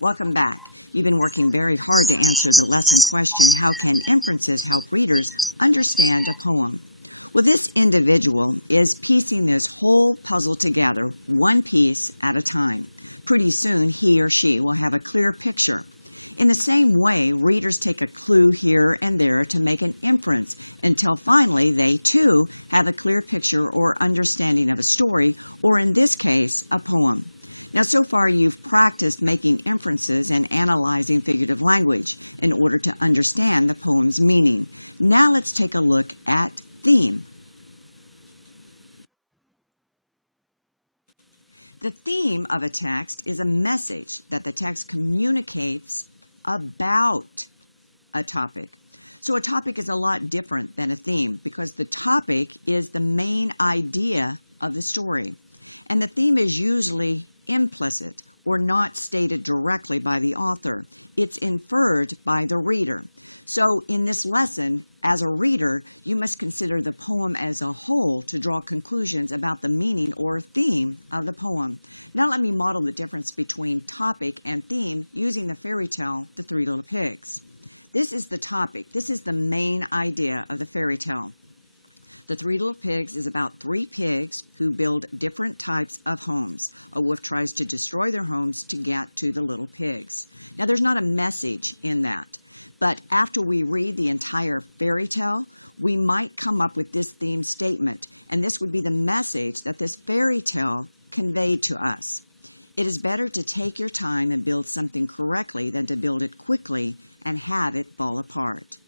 Welcome back. You've been working very hard to answer the lesson question, how can inferences help readers understand a poem? Well, this individual is piecing this whole puzzle together, one piece at a time. Pretty soon, he or she will have a clear picture. In the same way, readers take a clue here and there to make an inference until finally they, too, have a clear picture or understanding of a story, or in this case, a poem. Now, so far you've practiced making inferences and analyzing figurative language in order to understand the poem's meaning. Now let's take a look at theme. The theme of a text is a message that the text communicates about a topic. So a topic is a lot different than a theme because the topic is the main idea of the story. And the theme is usually implicit or not stated directly by the author. It's inferred by the reader. So in this lesson, as a reader, you must consider the poem as a whole to draw conclusions about the meaning or theme of the poem. Now let me model the difference between topic and theme using the fairy tale, The Three Little Pigs. This is the topic. This is the main idea of the fairy tale. The Three Little Pigs is about three pigs who build different types of homes. A wolf tries to destroy their homes to get to the little pigs. Now, there's not a message in that, but after we read the entire fairy tale, we might come up with this theme statement, and this would be the message that this fairy tale conveyed to us. It is better to take your time and build something correctly than to build it quickly and have it fall apart.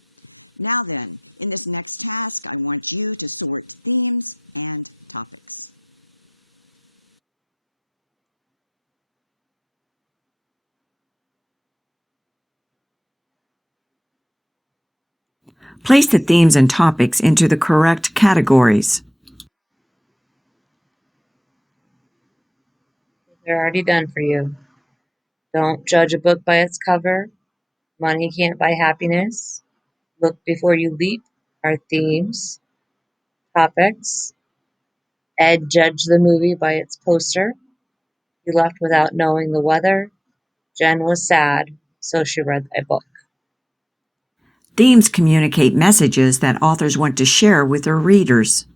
Now then, in this next task, I want you to sort themes and topics. Place the themes and topics into the correct categories. They're already done for you. Don't judge a book by its cover. Money can't buy happiness. Look before you leap are themes. Topics. Ed judged the movie by its poster. He left without knowing the weather. Jen was sad, so she read a book. Themes communicate messages that authors want to share with their readers.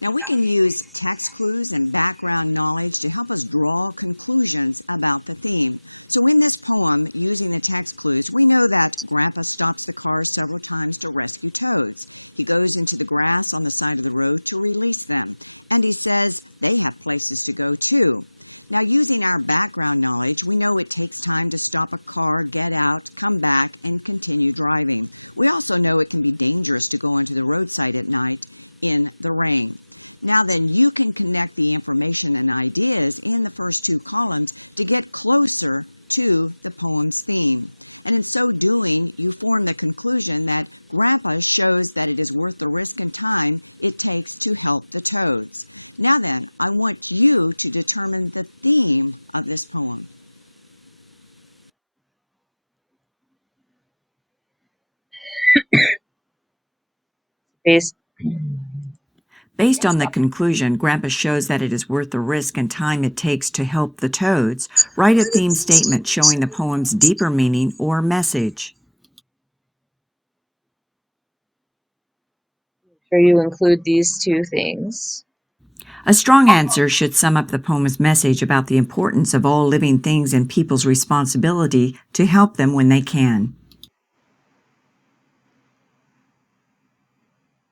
Now we can use text clues and background knowledge to help us draw conclusions about the theme. So in this poem, using the text clues, we know that Grandpa stops the car several times to rescue toads. He goes into the grass on the side of the road to release them. And he says they have places to go too. Now, using our background knowledge, we know it takes time to stop a car, get out, come back, and continue driving. We also know it can be dangerous to go onto the roadside at night in the rain. Now then, you can connect the information and ideas in the first two columns to get closer to the poem's theme. And in so doing, you form the conclusion that Grandpa shows that it is worth the risk and time it takes to help the toads. Now then, I want you to determine the theme of this poem. Based on the conclusion, Grandpa shows that it is worth the risk and time it takes to help the toads, write a theme statement showing the poem's deeper meaning or message. Make sure you include these two things. A strong answer should sum up the poem's message about the importance of all living things and people's responsibility to help them when they can.